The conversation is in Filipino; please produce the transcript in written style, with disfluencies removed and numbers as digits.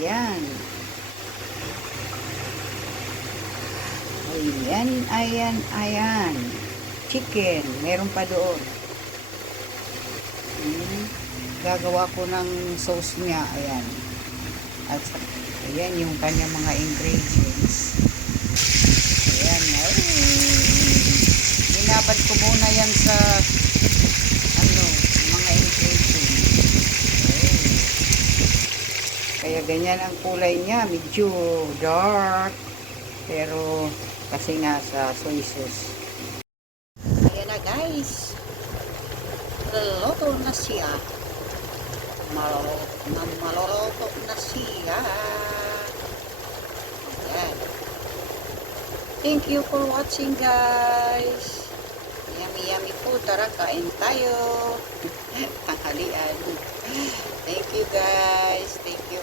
Yan. Ayan, ayan, ayan. Chicken. Meron pa doon. Gagawa ko ng sauce niya. Ayan. At ayan yung kanyang mga ingredients. Ayan. Binabad ko muna yan sa mga ingredients. Kaya ganyan ang kulay niya. Medyo dark. Pero kasi nga sa soy sauce. Ayan na guys. Luluto na siya. Maluluto na siya. Ayan. Thank you for watching guys. Yummy yummy food. Tara kain tayo. Tanghalian. Thank you guys. Thank you